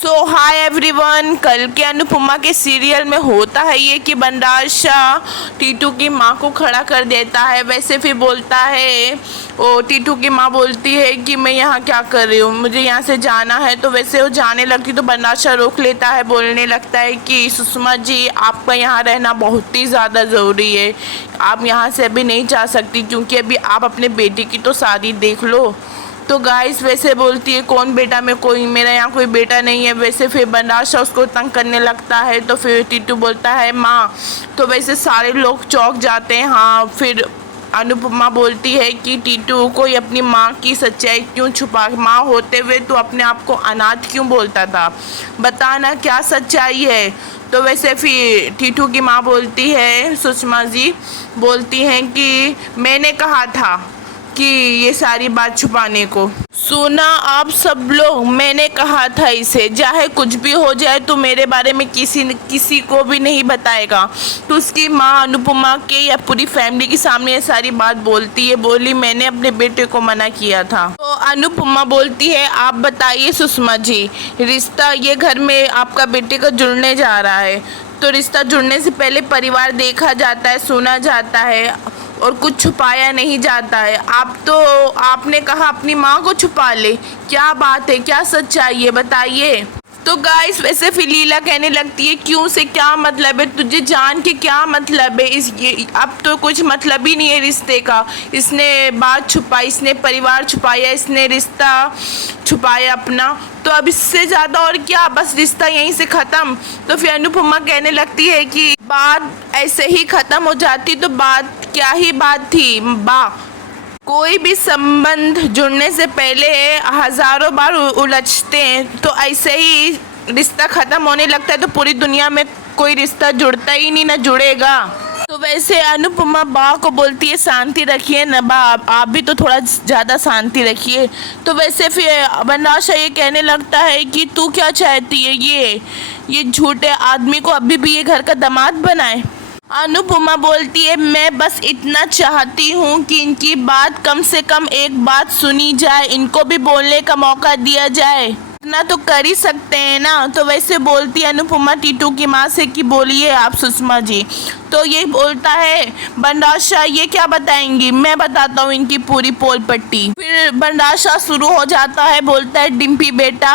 सो hi everyone. कल के अनुपमा के सीरियल में होता है ये कि बनराज शाह टीटू की माँ को खड़ा कर देता है। वैसे फिर बोलता है, वो टीटू की माँ बोलती है कि मैं यहाँ क्या कर रही हूँ, मुझे यहाँ से जाना है। तो वैसे वो जाने लगती तो बनराज शाह रोक लेता है, बोलने लगता है कि सुषमा जी आपका यहाँ रहना बहुत ही ज़्यादा ज़रूरी है, आप यहाँ से अभी नहीं जा सकती क्योंकि अभी आप अपने बेटे की तो शादी देख लो। तो गाइस वैसे बोलती है कौन बेटा, मैं कोई मेरा यहाँ कोई बेटा नहीं है। वैसे फिर बनराज शाह उसको तंग करने लगता है। तो फिर टीटू बोलता है माँ। तो वैसे सारे लोग चौंक जाते हैं। हाँ, फिर अनुपमा बोलती है कि टीटू को अपनी माँ की सच्चाई क्यों छुपा, माँ होते हुए तो अपने आप को अनाथ क्यों बोलता था, बताना क्या सच्चाई है। तो वैसे फिर टीटू की माँ बोलती है, सुषमा जी बोलती हैं कि मैंने कहा था कि ये सारी बात छुपाने को। सुना आप सब लोग, मैंने कहा था इसे, चाहे कुछ भी हो जाए तो मेरे बारे में किसी को भी नहीं बताएगा। तो उसकी माँ अनुपमा के या पूरी फैमिली के सामने ये सारी बात बोलती है, बोली मैंने अपने बेटे को मना किया था। तो अनुपमा बोलती है आप बताइए सुषमा जी, रिश्ता ये घर में आपका बेटे का जुड़ने जा रहा है, तो रिश्ता जुड़ने से पहले परिवार देखा जाता है, सुना जाता है और कुछ छुपाया नहीं जाता है। आपने कहा अपनी माँ को छुपा ले, क्या बात है, क्या सच्चाई है बताइए। तो गाइस वैसे फिर लीला कहने लगती है क्यों से क्या मतलब है, तुझे जान के क्या मतलब है, अब तो कुछ मतलब ही नहीं है रिश्ते का। इसने बात छुपाई, इसने परिवार छुपाया, इसने रिश्ता छुपाया अपना, तो अब इससे ज़्यादा और क्या, बस रिश्ता यहीं से ख़त्म। तो फिर अनुपमा कहने लगती है कि बात ऐसे ही ख़त्म हो जाती तो बात क्या ही बात थी बा, कोई भी संबंध जुड़ने से पहले हजारों बार उलझते हैं, तो ऐसे ही रिश्ता ख़त्म होने लगता है तो पूरी दुनिया में कोई रिश्ता जुड़ता ही नहीं, ना जुड़ेगा। तो वैसे अनुपमा बा को बोलती है शांति रखिए ना बा, आप भी तो थोड़ा ज़्यादा शांति रखिए। तो वैसे फिर बनराज शाह ये कहने लगता है कि तू क्या चाहती है, ये झूठे आदमी को अभी भी ये घर का दामाद बनाए। अनुपमा बोलती है मैं बस इतना चाहती हूँ कि इनकी बात कम से कम एक बात सुनी जाए, इनको भी बोलने का मौका दिया जाए, इतना तो कर ही सकते हैं ना। तो वैसे बोलती है अनुपमा टीटू की माँ से कि बोलिए आप सुषमा जी। तो ये बोलता है बनराज शाह ये क्या बताएंगी, मैं बताता हूँ इनकी पूरी पोल पट्टी। फिर बनराज शाह शुरू हो जाता है, बोलता है डिम्पी बेटा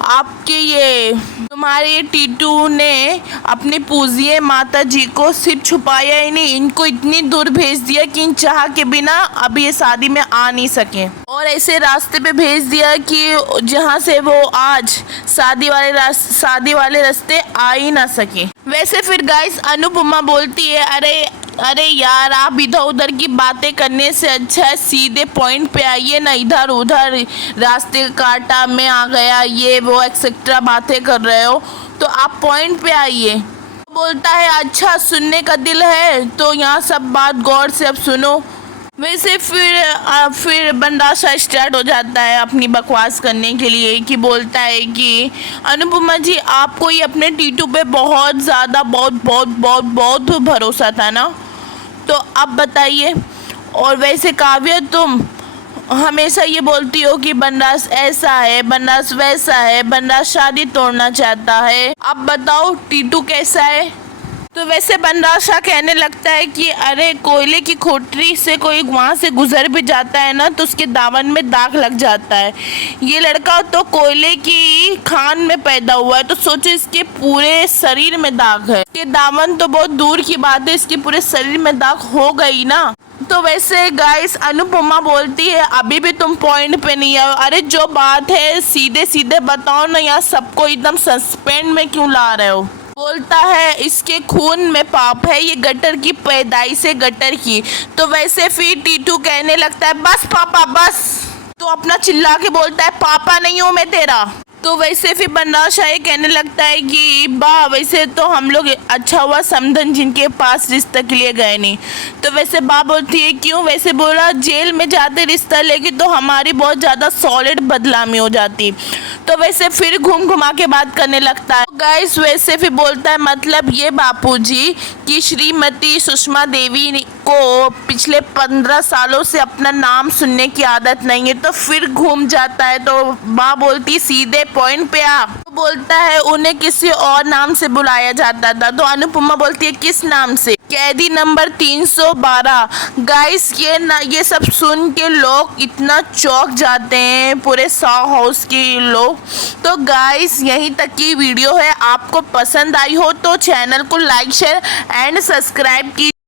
आपके ये तुम्हारे टीटू ने अपनी पूजिए माता जी को सिर्फ छुपाया ही नहीं, इनको इतनी दूर भेज दिया कि इन चाह के बिना अब ये शादी में आ नहीं सके, और ऐसे रास्ते पे भेज दिया कि जहाँ से वो आज शादी वाले रास्ते आ ही ना सके। वैसे फिर गाइस अनुपमा बोलती है अरे यार आप इधर उधर की बातें करने से अच्छा है सीधे पॉइंट पे आइए ना, इधर उधर रास्ते काटा में आ गया ये वो एक्सेट्रा बातें कर रहे हो, तो आप पॉइंट पे आइए। बोलता है अच्छा सुनने का दिल है तो यहाँ सब बात गौर से अब सुनो। वैसे फिर बनराज शाह स्टार्ट हो जाता है अपनी बकवास करने के लिए कि बोलता है कि अनुपमा जी आपको ही अपने टीटू पे बहुत ज़्यादा बहुत भरोसा था ना, तो अब बताइए। और वैसे काव्य तुम हमेशा ये बोलती हो कि बनराज ऐसा है, बनराज वैसा है, बनराज शादी तोड़ना चाहता है, अब बताओ टीटू कैसा है। तो वैसे बनराज शाह कहने लगता है कि अरे कोयले की खोटरी से कोई वहाँ से गुजर भी जाता है ना तो उसके दामन में दाग लग जाता है, ये लड़का तो कोयले की खान में पैदा हुआ है, तो सोचो इसके पूरे शरीर में दाग है, इसके दामन तो बहुत दूर की बात है, इसके पूरे शरीर में दाग हो गई ना। तो वैसे गाइस अनुपमा बोलती है अभी भी तुम पॉइंट पे नहीं आओ, अरे जो बात है सीधे सीधे बताओ ना, यहाँ सबको एकदम सस्पेंस में क्यों ला रहे हो। बोलता है इसके खून में पाप है, ये गटर की पैदाइश है गटर की। तो वैसे फिर टीटू कहने लगता है बस पापा बस, तो अपना चिल्ला के बोलता है पापा नहीं हूँ मैं तेरा। तो वैसे फिर बनराज शाह कहने लगता है कि बा वैसे तो हम लोग अच्छा हुआ समधन जिनके पास रिश्ता के लिए गए नहीं। तो वैसे बा बोलती है क्यों, वैसे बोला जेल में जाते रिश्ता लेके तो हमारी बहुत ज़्यादा सॉलिड बदनामी हो जाती। तो वैसे फिर घूम घुमा के बात करने लगता है। गाइस वैसे फिर बोलता है मतलब ये बापूजी कि श्रीमती सुषमा देवी को पिछले 15 सालों से अपना नाम सुनने की आदत नहीं है, तो फिर घूम जाता है। तो माँ बोलती सीधे पॉइंट पे आ। तो बोलता है उन्हें किसी और नाम से बुलाया जाता था। तो अनुपमा बोलती है किस नाम से? कैदी नंबर 312। गाइस ये सब सुन के लोग इतना चौंक जाते हैं, पूरे 100 हाउस के लोग। तो गाइस यहीं तक की वीडियो है, आपको पसंद आई हो तो चैनल को लाइक शेयर एंड सब्सक्राइब कीजिए।